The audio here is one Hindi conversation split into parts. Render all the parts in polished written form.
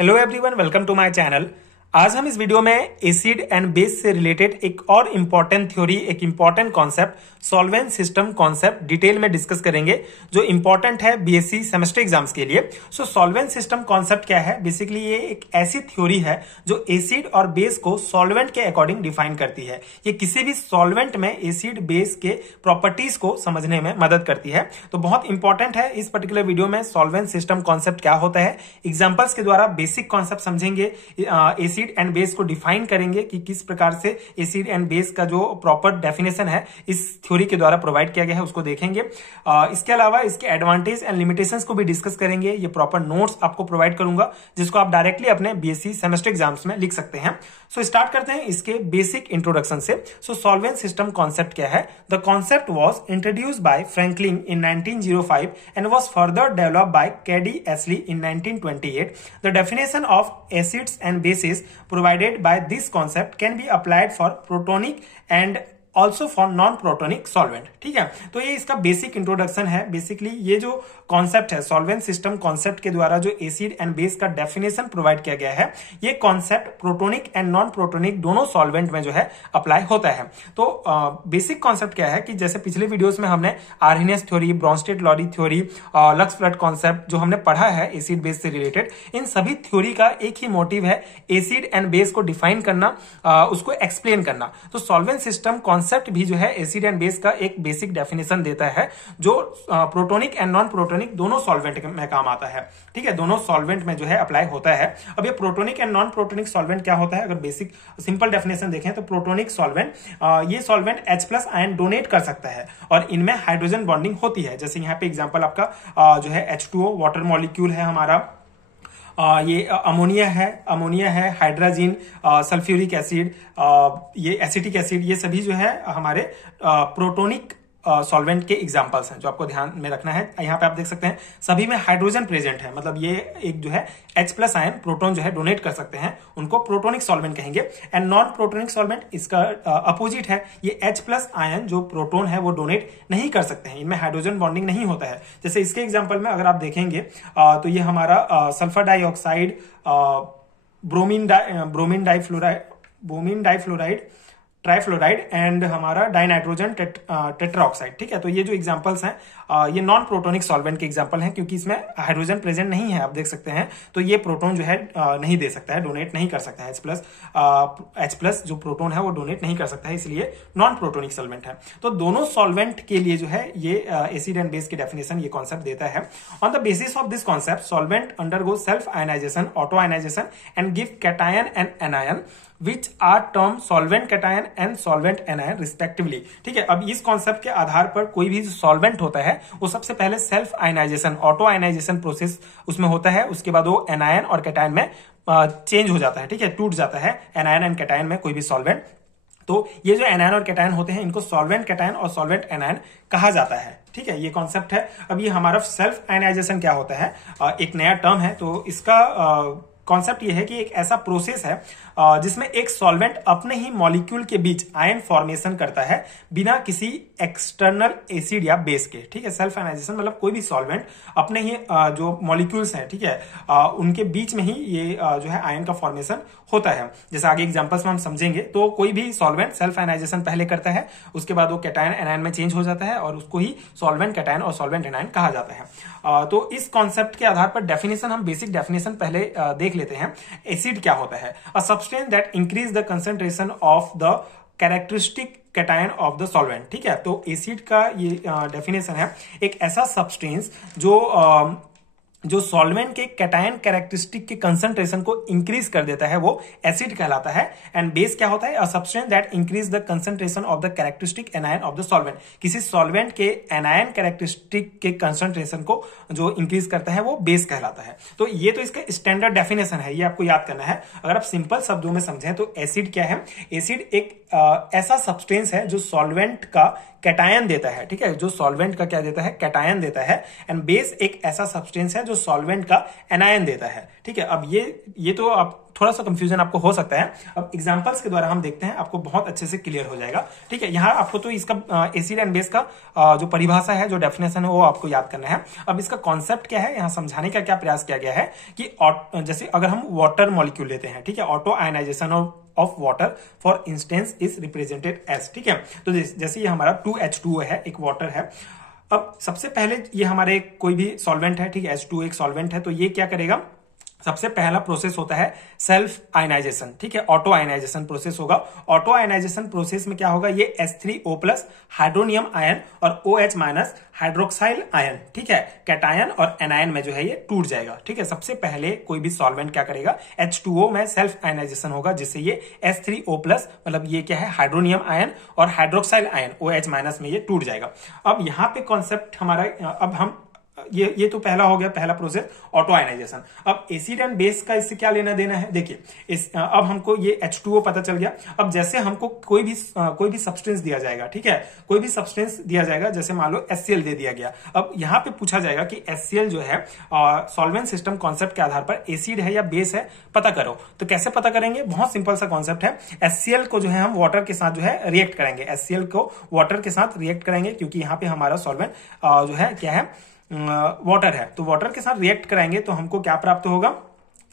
Hello everyone, welcome to my channel. आज हम इस वीडियो में एसिड एंड बेस से रिलेटेड एक और इम्पॉर्टेंट थ्योरी, एक important concept solvent system concept detail में डिस्कस करेंगे, जो इम्पॉर्टेंट है बीएससी सेमेस्टर एग्जाम्स के लिए। सो सॉल्वेंट सिस्टम कॉन्सेप्ट क्या है? बेसिकली ये एक ऐसी थ्योरी है जो एसिड और बेस को सॉल्वेंट के अकॉर्डिंग डिफाइन करती है। ये किसी भी सॉल्वेंट में एसिड बेस के प्रॉपर्टीज को समझने में मदद करती है। तो बहुत इंपॉर्टेंट है इस पर्टिकुलर वीडियो में सॉल्वेंट सिस्टम कॉन्सेप्ट क्या होता है। एग्जाम्पल्स के द्वारा बेसिक कॉन्सेप्ट समझेंगे, एसिड एंड बेस को डिफाइन करेंगे कि किस प्रकार से एसिड एंड बेस का जो प्रॉपर डेफिनेशन है इस थ्योरी के द्वारा प्रोवाइड किया गया है उसको देखेंगे। इसके अलावा इसके एडवांटेज एंड लिमिटेशंस को भी डिस्कस करेंगे। ये प्रॉपर नोट्स आपको प्रोवाइड करूंगा जिसको आप डायरेक्टली अपने बीएससी सेमेस्टर एग्जाम्स में लिख सकते हैं। सो स्टार्ट करते हैं इसके बेसिक इंट्रोडक्शन से। सो सॉल्वेंट सिस्टम कॉन्सेप्ट क्या है? The concept was introduced by Franklin in 1905 and was further developed by Cady एस्ली in 1928। The definition of acids and bases provided by this concept can be applied for protonic and also for non protonic solvent. ठीक है, तो ये इसका बेसिक इंट्रोडक्शन है। बेसिकली ये जो कॉन्सेप्ट है सॉल्वेंट सिस्टम कॉन्सेप्ट के द्वारा जो एसिड एंड बेस का डेफिनेशन प्रोवाइड किया गया है, ये concept protonic and non protonic दोनों सॉल्वेंट में जो है अप्लाई होता है। तो बेसिक कॉन्सेप्ट क्या है कि जैसे पिछले वीडियोस में हमने Arrhenius theory, Brønsted-lorry theory, lux flood concept जो हमने पढ़ा है एसिड बेस से रिलेटेड, इन सभी थ्योरी का एक ही मोटिव है एसिड एंड बेस को डिफाइन करना, उसको एक्सप्लेन करना। तो सॉल्वेंट सिस्टम कॉन्सेप्ट भी जो है एसिड एंड बेस का एक बेसिक डेफिनेशन देता है जो प्रोटोनिक एंड नॉन प्रोटोनिक दोनों सॉल्वेंट में काम आता है। ठीक है, दोनों सॉल्वेंट में जो है अप्लाई होता है। अब ये protonic and non protonic solvent क्या होता है? अगर बेसिक सिंपल डेफिनेशन देखें तो प्रोटोनिक सॉल्वेंट, ये सॉल्वेंट H+ आयन डोनेट कर सकता है और इनमें हाइड्रोजन बॉन्डिंग होती है। जैसे यहाँ पे एग्जांपल आपका जो है H2O वाटर मॉलिक्यूल है हमारा, ये अमोनिया है, हाइड्रोजन, सल्फ्यूरिक एसिड, ये एसिटिक एसिड, ये सभी जो है हमारे प्रोटोनिक सॉल्वेंट के एग्जांपल्स हैं जो आपको ध्यान में रखना है। यहाँ पे आप देख सकते हैं सभी में हाइड्रोजन प्रेजेंट है, मतलब ये एक जो है H+ आयन प्रोटोन जो है डोनेट कर सकते हैं, उनको प्रोटोनिक सॉल्वेंट कहेंगे। एंड नॉन प्रोटोनिक सॉल्वेंट इसका अपोजिट है, ये H+ आयन जो प्रोटोन है वो डोनेट नहीं कर सकते हैं, इनमें हाइड्रोजन बॉन्डिंग नहीं होता है। जैसे इसके एग्जाम्पल में अगर आप देखेंगे तो ये हमारा sulphur dioxide, bromine difluoride, trifluoride and हमारा डाइनाइट्रोजन टेट्राऑक्साइड। ठीक है, तो ये जो एग्जांपल्स हैं ये नॉन प्रोटोनिक सॉल्वेंट के एग्जांपल हैं क्योंकि इसमें हाइड्रोजन प्रेजेंट नहीं है, आप देख सकते हैं। तो ये प्रोटोन जो है नहीं दे सकता है, डोनेट नहीं कर सकता है। H+ जो प्रोटोन है वो डोनेट नहीं कर सकता है, इसलिए नॉन प्रोटोनिक सॉल्वेंट है। तो दोनों सॉल्वेंट के लिए जो है ये एसिड एंड बेस की डेफिनेशन ये कॉन्सेप्ट देता है। On the basis of this concept solvent undergo self ionization, auto ionization and give cation and anion which are termed solvent cation and solvent anion respectively। ठीक है, अब इस कॉन्सेप्ट के आधार पर कोई भी सॉल्वेंट होता है वो सबसे पहले self ionization, auto ionization process उसमें होता है, उसके बाद वो एनायन और कैटायन में चेंज हो जाता है। ठीक है, टूट जाता है एनायन एंड कैटायन में कोई भी सॉल्वेंट। तो ये जो एनायन और कैटायन होते हैं इनको सॉल्वेंट कैटायन और सॉल्वेंट एनायन कहा जाता है। ठीक है, ये कॉन्सेप्ट है। अब ये हमारा सेल्फ आयनाइजेशन क्या होता है, एक नया टर्म है। तो इसका कॉन्सेप्ट ये है कि एक ऐसा प्रोसेस है जिसमें एक सॉल्वेंट अपने ही मॉलिक्यूल के बीच आयन फॉर्मेशन करता है बिना किसी एक्सटर्नल एसिड या बेस के। ठीक है, सेल्फ आयनाइजेशन मतलब कोई भी सॉल्वेंट अपने ही जो मॉलिक्यूल्स हैं, ठीक है, उनके बीच में ही ये जो है आयन का फॉर्मेशन होता है। जैसे आगे एग्जांपल्स में हम समझेंगे। तो कोई भी सॉल्वेंट सेल्फ आयनाइजेशन पहले करता है, उसके बाद वो कैटायन एनायन में चेंज हो जाता है और उसको ही सॉल्वेंट कैटायन और सॉल्वेंट एनायन कहा जाता है। तो इस कॉन्सेप्ट के आधार पर डेफिनेशन, हम बेसिक डेफिनेशन पहले देख लेते हैं। एसिड क्या होता है? A substance that increase the concentration of the characteristic cation of the solvent. ठीक है, तो एसिड का ये डेफिनेशन है एक ऐसा सब्सटेंस जो सॉल्वेंट के कैटायन कैरेक्टरिस्टिक के कंसंट्रेशन को इंक्रीज कर देता है, वो एसिड कहलाता है। एंड बेस क्या होता है? A substance that increase the concentration of the characteristic anion of the solvent. किसी सॉल्वेंट के एनायन कैरेक्टरिस्टिक के कंसंट्रेशन को जो इंक्रीज करता है वो बेस कहलाता है। तो ये तो इसका स्टैंडर्ड डेफिनेशन है, ये आपको याद करना है। अगर आप सिंपल शब्दों में समझें तो एसिड क्या है? एसिड एक ऐसा सब्सटेंस है जो सॉल्वेंट का कैटायन देता है। ठीक है, जो सॉल्वेंट का क्या देता है? कैटायन देता है। एंड बेस एक ऐसा सब्सटेंस है जो जो सॉल्वेंट का एनायन देता है। ठीक है, अब ये तो आप थोड़ा सा कंफ्यूजन आपको हो सकता है। अब एग्जांपल्स के द्वारा हम देखते हैं, आपको बहुत अच्छे से क्लियर हो जाएगा। ठीक है, यहाँ आपको तो इसका एसिड एंड बेस का जो परिभाषा है, जो डेफिनेशन है, वो आपको याद करना है। अब इसका कॉन्सेप्ट क्या है, यहाँ समझाने का क्या प्रयास किया गया है कि जैसे अगर हम वाटर मॉलिक्यूल लेते हैं, ठीक है, auto ionization of water for instance is represented as. ठीक है, तो जैसे ये हमारा 2H2O है, एक वाटर है। अब सबसे पहले ये हमारे कोई भी सॉल्वेंट है, ठीक है, H2O एक सॉल्वेंट है, तो ये क्या करेगा, सबसे पहला प्रोसेस होता है सेल्फ आयनाइजेशन। ठीक है, ऑटो आयनाइजेशन प्रोसेस होगा। ऑटो आयनाइजेशन प्रोसेस में क्या होगा, ये H3O प्लस हाइड्रोनियम आयन और OH माइनस हाइड्रोक्साइल आयन, ठीक है, कैटायन और एनायन में जो है ये टूट जाएगा। ठीक है, सबसे पहले कोई भी सॉल्वेंट क्या करेगा, H2O में सेल्फ आयनाइजेशन होगा, जिससे ये H3O प्लस मतलब ये क्या है, हाइड्रोनियम आयन और हाइड्रोक्साइल आयन OH माइनस में ये टूट जाएगा। अब यहाँ पे कॉन्सेप्ट हमारा, अब हम ये तो पहला हो गया, पहला प्रोसेस ऑटो आयनाइजेशन। अब एसिड एंड बेस का इससे क्या लेना देना है, देखिए अब हमको ये H2O पता चल गया। अब जैसे हमको कोई भी सब्सटेंस दिया जाएगा, ठीक है, कोई भी सब्सटेंस दिया जाएगा, जैसे मान लो HCl दे दिया गया। अब यहाँ पे पूछा जाएगा कि HCl जो है सॉल्वेंट सिस्टम कॉन्सेप्ट के आधार पर एसिड है या बेस है, पता करो। तो कैसे पता करेंगे, बहुत सिंपल सा कॉन्सेप्ट है। HCl को जो है हम वाटर के साथ जो है रिएक्ट करेंगे, HCl को वाटर के साथ रिएक्ट करेंगे, क्योंकि यहाँ पे हमारा सॉल्वेंट जो है क्या है, वाटर है। तो वाटर के साथ रिएक्ट कराएंगे तो हमको क्या प्राप्त होगा,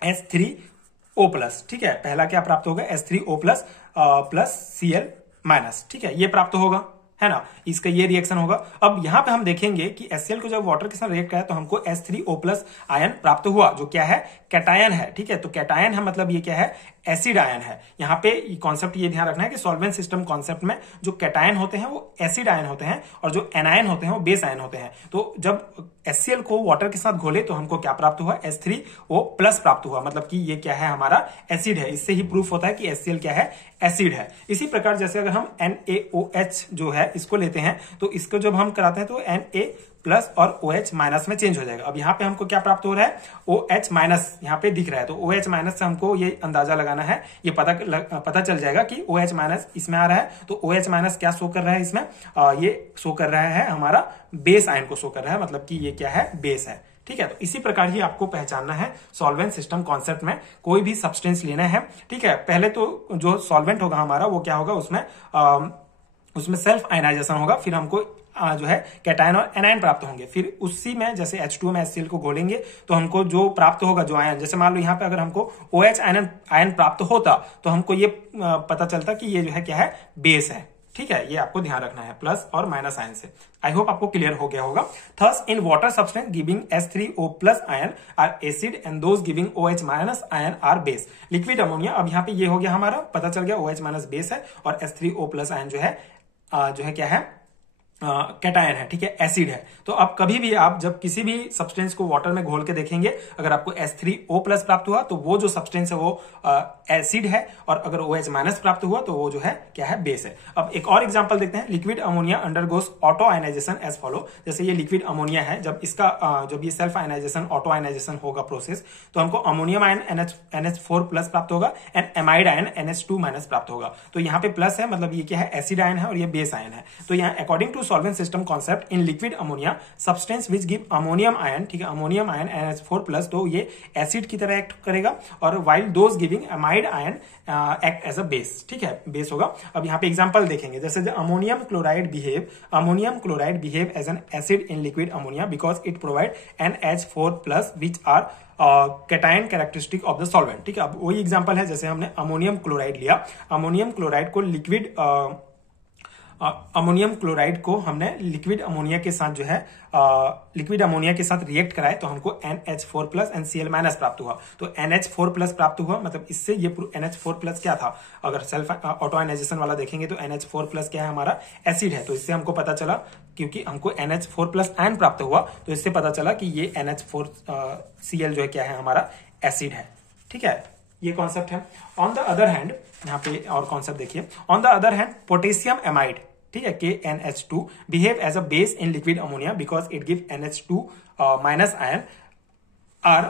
H3O प्लस। ठीक है, पहला क्या प्राप्त होगा, H3O plus plus Cl minus. ठीक है, ये प्राप्त होगा, है ना, इसका ये रिएक्शन होगा। अब यहां पे हम देखेंगे कि HCl को जब वाटर के साथ रिएक्ट कराया तो हमको H3O प्लस आयन प्राप्त हुआ, जो क्या है, कैटायन है। ठीक है, तो कैटायन है मतलब ये क्या है, एसिड आयन है। यहाँ पे कॉन्सेप्ट ये ध्यान रखना है कि सॉल्वेंट सिस्टम कॉन्सेप्ट में जो कैटायन होते हैं वो एसिड आयन होते हैं और जो एनायन होते हैं वो बेस आयन होते हैं। तो जब HCl को वाटर के साथ घोले तो हमको क्या प्राप्त हुआ, H3O प्लस प्राप्त हुआ, मतलब कि ये क्या है, हमारा एसिड है। इससे ही प्रूफ होता है कि HCl क्या है, एसिड है। इसी प्रकार जैसे अगर हम NaOH जो है इसको लेते हैं तो इसको जब हम कराते हैं तो Na प्लस और OH माइनस में चेंज हो जाएगा। अब यहाँ पे हमको क्या प्राप्त हो रहा है, OH माइनस यहाँ पे दिख रहा है, तो OH माइनस से हमको ये अंदाजा लगाना है, ये पता चल जाएगा कि OH माइनस इसमें आ रहा है। तो OH माइनस क्या शो कर रहा है इसमें, ये शो कर रहा है हमारा बेस आयन को शो कर रहा है, मतलब कि ये क्या है, बेस है। ठीक है, तो इसी प्रकार ही आपको पहचानना है सॉल्वेंट सिस्टम कॉन्सेप्ट में कोई भी सब्सटेंस लेना है। ठीक है, पहले तो जो सॉल्वेंट होगा हमारा वो क्या होगा, उसमें सेल्फ आयनाइजेशन होगा, फिर हमको जो है कैटायन और एनायन प्राप्त होंगे। फिर उसी में जैसे H2O में HCl को घोलेंगे तो हमको जो प्राप्त होगा, जो आयन, जैसे मान लो यहाँ पे अगर हमको OH आयन प्राप्त होता तो हमको ये पता चलता कि ये जो है क्या है, बेस है। ठीक है, ये आपको ध्यान रखना है प्लस और माइनस आयन से। आई होप आपको क्लियर हो गया होगा। Thus in water substance giving H3O plus ion are acid and those giving OH minus ion are base. Liquid ammonia, अब यहाँ पे ये हो गया हमारा, पता चल गया OH माइनस बेस है और H3O प्लस आयन जो है क्या है, कैटायन है। ठीक है, एसिड है। तो अब कभी भी आप जब किसी भी सब्सटेंस को वाटर में घोल के देखेंगे, अगर आपको H3O प्लस प्राप्त हुआ तो वो जो सब्सटेंस है वो एसिड है, और अगर OH माइनस प्राप्त हुआ तो वो जो है क्या है, बेस है। अब एक और एग्जांपल देखते हैं, liquid ammonia undergoes auto ionization as follow. जैसे ये लिक्विड अमोनिया है, जब ये सेल्फ आयनाइजेशन ऑटो आयनाइजेशन होगा प्रोसेस, तो हमको अमोनियम आयन NH4 प्लस प्राप्त होगा and amide ion NH2 minus प्राप्त होगा। तो यहाँ पे प्लस है, मतलब ये क्या है, एसिड आयन है और ये बेस आयन है। तो यहाँ according to solvent system concept in liquid ammonia substance which give ammonium ion, ठीक है, अमोनियम आयन NH4 प्लस, तो ये एसिड की तरह एक्ट करेगा, और while those giving amide ion act as a base. ठीक है, बेस होगा। अब यहाँ पे एग्जांपल देखेंगे, जैसे ammonium chloride behave as an acid in liquid ammonia because it provide NH4 plus which are cation characteristic of the solvent. ठीक है, अब वही एग्जांपल है, जैसे हमने अमोनियम क्लोराइड लिया, अमोनियम क्लोराइड को अमोनियम क्लोराइड को हमने लिक्विड अमोनिया के साथ जो है लिक्विड अमोनिया के साथ रिएक्ट कराए तो हमको NH4 plus and Cl minus प्राप्त हुआ। तो NH4 प्लस प्राप्त हुआ, मतलब इससे ये NH4 प्लस क्या था, अगर सेल्फ ऑटो आयनाइजेशन वाला देखेंगे तो NH4 प्लस क्या है, हमारा एसिड है। तो इससे हमको पता चला, क्योंकि हमको NH4 प्लस आयन प्राप्त हुआ, तो इससे पता चला कि ये NH4 Cl जो है क्या है, हमारा एसिड है। ठीक है, ये कॉन्सेप्ट है। ऑन द अदर हैंड, यहाँ पे और कॉन्सेप्ट देखिए, on the other hand potassium amide, ठीक है, KNH2 behave as a base in liquid ammonia because it give NH2 minus ion are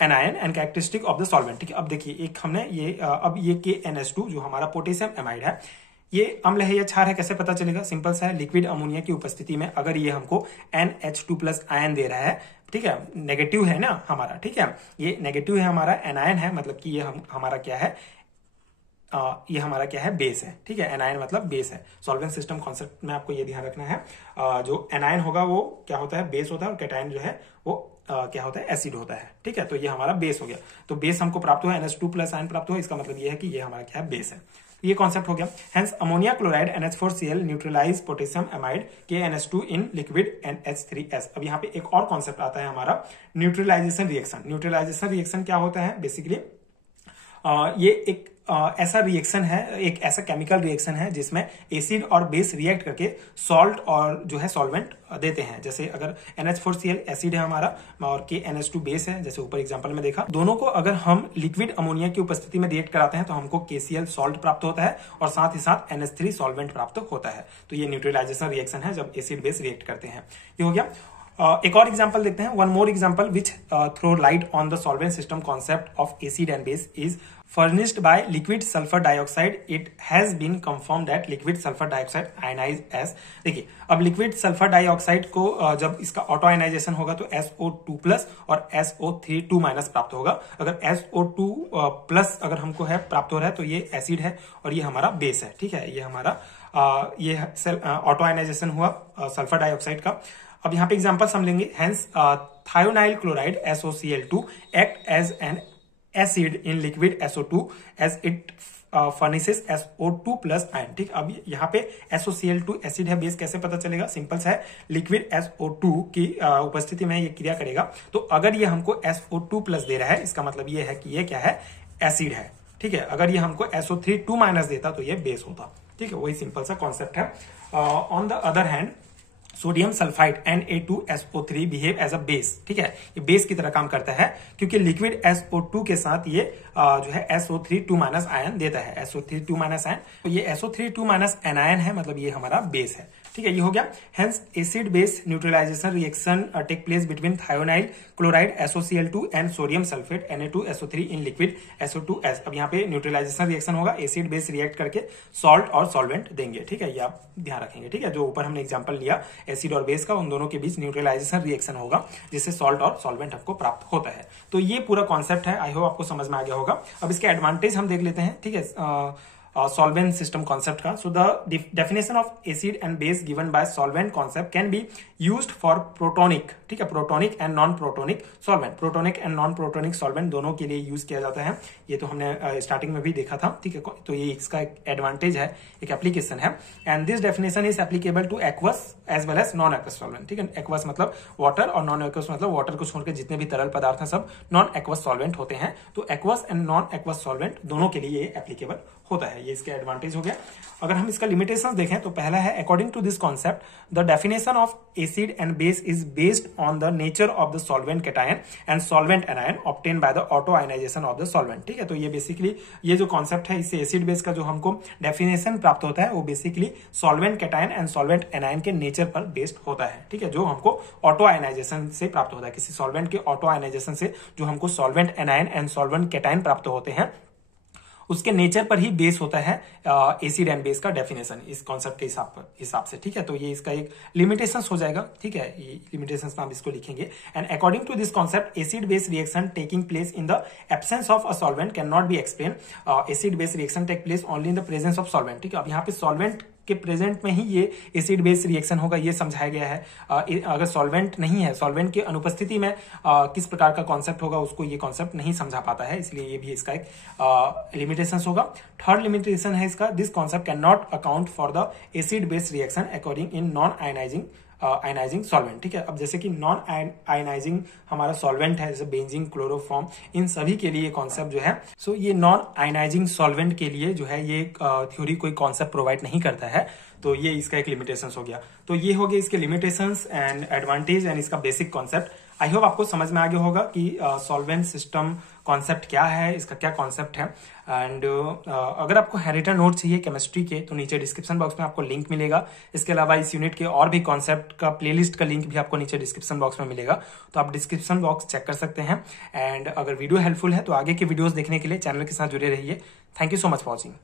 anion and characteristic of the solvent. ठीक है, अब देखिए एक हमने ये अब ये KNH2 जो हमारा पोटेशियम एमाइड है, ये अम्ल है या क्षार है कैसे पता चलेगा? सिंपल सा है, लिक्विड अमोनिया की उपस्थिति में अगर ये हमको NH2+ आयन दे रहा है, ठीक है, नेगेटिव है ना हमारा, ठीक है, ये नेगेटिव है हमारा, एनायन है, मतलब कि ये हमारा क्या है, ये हमारा क्या है, बेस है, ठीक है, एनायन मतलब बेस है। सॉल्वेंट सिस्टम कॉन्सेप्ट में आपको ये ध्यान रखना है, जो एनायन होगा वो क्या होता है, बेस होता है, और कैटायन जो है वो क्या होता है, एसिड होता है, ठीक है। तो ये हमारा बेस हो गया, तो बेस हमको प्राप्त हुआ, NH2+ आयन प्राप्त हुआ, इसका मतलब ये है कि ये हमारा क्या है, बेस है। ये कॉन्सेप्ट हो गया। Hence ammonia chloride NH4Cl neutralize potassium amide KNH2 in liquid NH3S। अब यहाँ पे एक और कॉन्सेप्ट आता है हमारा, न्यूट्रलाइजेशन रिएक्शन। न्यूट्रलाइजेशन रिएक्शन क्या होता है बेसिकली, ये एक ऐसा रिएक्शन है, एक ऐसा केमिकल रिएक्शन है जिसमें एसिड और बेस रिएक्ट करके सॉल्ट और जो है सॉल्वेंट देते हैं। जैसे अगर NH4Cl एसिड है हमारा और KNH2 बेस है, जैसे ऊपर एग्जांपल में देखा, दोनों को अगर हम लिक्विड अमोनिया की उपस्थिति में रिएक्ट कराते हैं तो हमको KCl सॉल्ट प्राप्त होता है और साथ ही साथ NH3 सॉल्वेंट प्राप्त होता है। तो ये न्यूट्रलाइजेशन रिएक्शन है जब एसिड बेस रिएक्ट करते हैं। ये हो गया। एक और एग्जांपल देखते हैं, one more example which throw light on the solvent system concept of acid and base is furnished by liquid sulfur dioxide. It has been confirmed that liquid sulfur dioxide ionized as, देखिए अब लिक्विड सल्फर डाइऑक्साइड को जब इसका ऑटो आयनाइजेशन होगा तो SO2+ और SO3 2- प्राप्त होगा। अगर SO2+ अगर हमको है प्राप्त हो रहा है तो ये एसिड है और ये हमारा बेस है, ठीक है, ये हमारा ये ऑटो आयनाइजेशन हुआ सल्फर डाइऑक्साइड का। अब यहाँ पे एग्जांपल हम लेंगे, hence thionyl chloride SOCl2 act as an acid in liquid SO2 as it furnishes SO2+ ion, ठीक। अब यहाँ पे SOCl2 एसिड है, बेस कैसे पता चलेगा? सिंपल सा है, लिक्विड SO2 की उपस्थिति में ये क्रिया करेगा, तो अगर ये हमको SO2+ दे रहा है इसका मतलब ये है कि ये क्या है, एसिड है, ठीक है। अगर ये हमको SO3 2- देता तो ये बेस होता, ठीक है, वही सिंपल सा कॉन्सेप्ट है। On the other hand sodium sulphide Na2SO3 behave as a base, ठीक है, ये बेस की तरह काम करता है क्योंकि लिक्विड SO2 के साथ ये जो है SO3 आयन देता है, SO3 आयन, तो ये SO3 एनायन है, मतलब ये हमारा बेस है, ठीक है। ये हो गया। Hence acid base neutralization reaction take place between thionyl chloride SOCl2 and sodium sulphate Na2SO3 in liquid SO2S। अब यहाँ पे न्यूट्रलाइजेशन रिएक्शन होगा, एसिड बेस रिएक्ट करके सॉल्ट और सॉल्वेंट देंगे, ठीक है, ये आप ध्यान रखेंगे, ठीक है। जो ऊपर हमने एग्जांपल लिया एसिड और बेस का, उन दोनों के बीच न्यूट्रलाइजेशन रिएक्शन होगा जिससे सॉल्ट और सॉल्वेंट हमको प्राप्त होता है। तो ये पूरा कॉन्सेप्ट है, आई होप आपको समझ में आ गया होगा। अब इसके एडवांटेज हम देख लेते हैं, ठीक है, solvent system concept का। So the definition of acid and base given by solvent concept can be used for protonic, ठीक है, protonic and non protonic solvent. Protonic and non protonic solvent दोनों के लिए यूज किया जाता है, ये तो हमने स्टार्टिंग में भी देखा था, ठीक है। तो ये इसका एक एडवांटेज है, एक एप्लीकेशन है। And this definition is applicable to aqueous as well as non aqueous solvent, ठीक है। एक्वस मतलब वाटर और नॉन एक्वस मतलब वाटर को छोड़कर जितने भी तरल पदार्थ हैं सब नॉन एक्वस सॉल्वेंट होते हैं। तो aqueous and non aqueous solvent दोनों के लिए ये एप्लीकेबल होता है, ये इसके एडवांटेज हो गया। अगर हम इसका लिमिटेशंस देखें तो पहला है, according to this concept the definition of acid and base is based on the nature of the solvent cation and solvent anion obtain by the auto ionization of the solvent, ठीक है। तो ये बेसिकली ये जो कॉन्सेप्ट है, इससे एसिड बेस का जो हमको डेफिनेशन प्राप्त होता है वो basically solvent cation and solvent anion के नेचर पर बेस्ड होता है, ठीक है, जो हमको ऑटो आयनाइजेशन से प्राप्त होता है। किसी सॉल्वेंट के ऑटो आयनाइजेशन से जो हमको solvent anion and solvent cation प्राप्त होते हैं उसके नेचर पर ही बेस होता है एसिड एंड बेस का डेफिनेशन, इस कॉन्सेप्ट के हिसाब से, ठीक है। तो ये इसका एक लिमिटेशंस हो जाएगा, ठीक है, ये लिमिटेशंस नाम इसको लिखेंगे। And according to this concept acid base reaction taking place in the absence of a solvent can not be explain. Acid base reaction take place only in the presence of solvent, ठीक है। अब यहाँ पे सॉल्वेंट के प्रेजेंट में ही ये एसिड बेस रिएक्शन होगा, ये समझाया गया है। अगर सॉल्वेंट नहीं है, सॉल्वेंट की अनुपस्थिति में किस प्रकार का कॉन्सेप्ट होगा उसको ये कॉन्सेप्ट नहीं समझा पाता है, इसलिए ये भी इसका एक लिमिटेशन होगा। थर्ड लिमिटेशन है इसका, this concept can not account for the acid base reaction according in non ionising solvent, ठीक है। अब जैसे कि नॉन आयनाइजिंग हमारा सॉल्वेंट है, जैसे बेंजीन, क्लोरोफॉर्म, इन सभी के लिए कॉन्सेप्ट जो है, सो ये नॉन आयनाइजिंग सॉल्वेंट के लिए जो है ये थ्योरी कोई कॉन्सेप्ट प्रोवाइड नहीं करता है, तो ये इसका एक लिमिटेशंस हो गया। तो ये हो गए इसके लिमिटेशंस एंड एडवांटेज एंड इसका बेसिक कॉन्सेप्ट। आई होप आपको समझ में आ गया होगा कि सॉल्वेंट सिस्टम कॉन्सेप्ट क्या है, इसका क्या कॉन्सेप्ट है। एंड अगर आपको हैरिटन नोट चाहिए केमिस्ट्री के तो नीचे डिस्क्रिप्शन बॉक्स में आपको लिंक मिलेगा। इसके अलावा इस यूनिट के और भी कॉन्सेप्ट का प्लेलिस्ट का लिंक भी आपको नीचे डिस्क्रिप्शन बॉक्स में मिलेगा, तो आप डिस्क्रिप्शन बॉक्स चेक कर सकते हैं। एंड अगर वीडियो हेल्पफुल है तो आगे के वीडियोस देखने के लिए चैनल के साथ जुड़े रहिए। Thank you so much for watching.